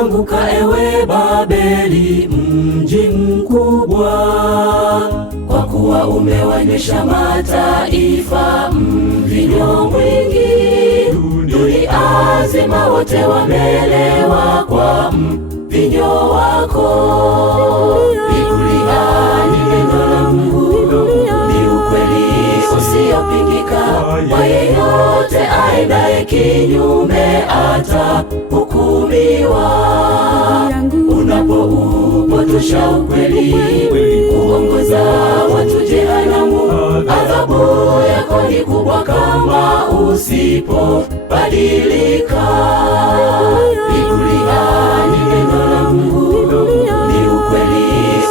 Anguka ewe Babeli, mji mkubwa, kwa kuwa umewanywesha mataifa mvinyo mwingi. Dunia nzima wote wamelewa kwa mvinyo wako. Biblia ni neno la Mungu, ni ukweli usiopingika. Kwa yeyote aendaye kinyume atahukumiwa. Unapoupotosha ukweli, kuongoza watu jehanamu, adhabu yako ni kubwa kama usipobadilika. Biblia ni neno la Mungu, ni ukweli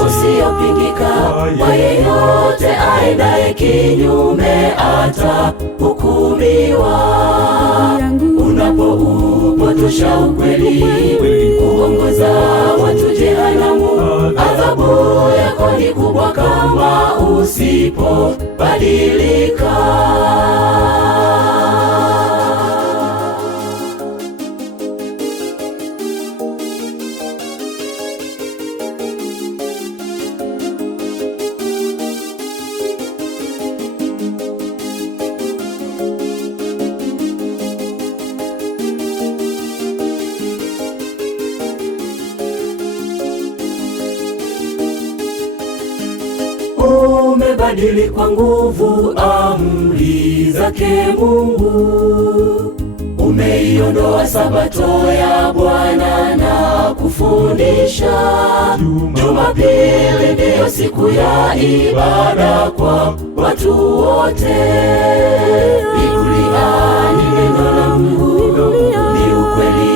usiopingika. Kwa yeyote aendaye kinyume atahukumiwa. Unapoupotosha ukweli, kuongoza watu jehanamu, adhabu yako ni kubwa kama usipobadilika. Umebadili kwa nguvu amri zake Mungu. Umeiondoa sabato ya Bwana na kufundisha Jumapili ndiyo siku ya ibada kwa watu wote. Biblia ni neno la Mungu, ni ukweli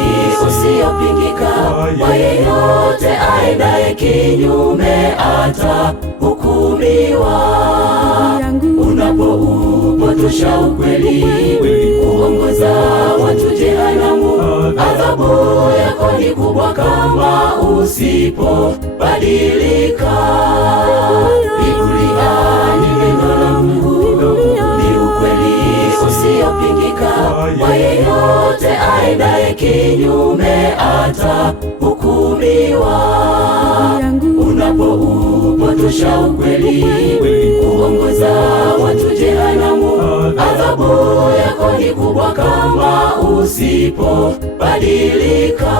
usiopingika. Kwa yeyote aendaye kinyume atahukumiwa. Unapoupotosha ukweli, kuongoza watu jehanamu, adhabu yako ni kubwa kama usipobadilika. Biblia ni neno la Mungu, ni ukweli usiopingika. Kwa yeyote aendaye kinyume atahukumiwa. Unapoupotosha ukweli, kuongoza watu jehanamu, adhabu yako ni kubwa kama usipobadilika.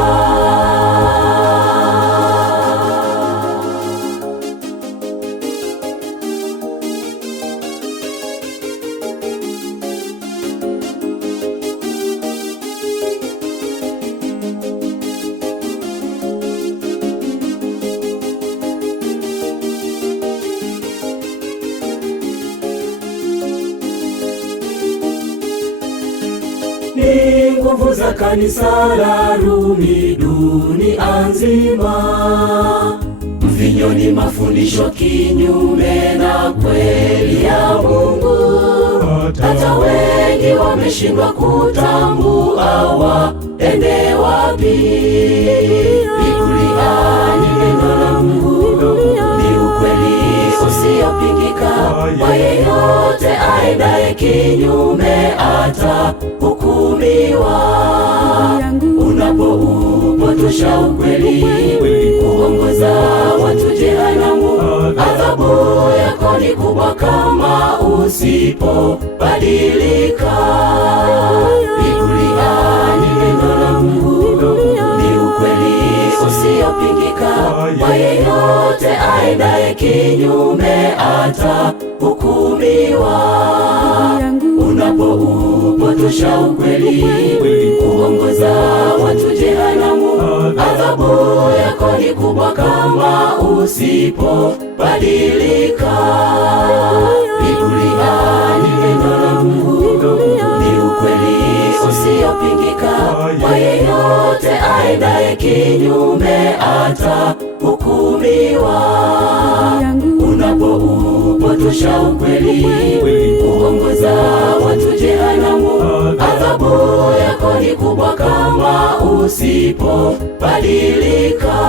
Ni nguvu za kanisa la Rumi dunia nzima. Mvinyo ni mafundisho kinyume na kweli ya Mungu. Hata wengi wameshindwa kutambua waende wapi. Biblia ni neno la Mungu, ni ukweli usiopingika. Kwa yeyote aendaye kinyume atahukumiwa. Unapoupotosha ukweli, kuongoza watu jehanamu, adhabu yako ni kubwa kama usipobadilika. Biblia ni neno la Mungu, ni ukweli usiopingika. Kwa yeyote aendaye kinyume atahukumiwa. Unapoupotosha ukweli, kuongoza watu jehanamu, adhabu yako ni kubwa kama usipobadilika. Biblia ni neno la Mungu, ni ukweli usiopingika. Kwa yeyote aendaye kinyume atahukumiwa. Unapoupotosha ukweli, kuongoza watu jehanamu, adhabu yako ni kubwa kama usipobadilika.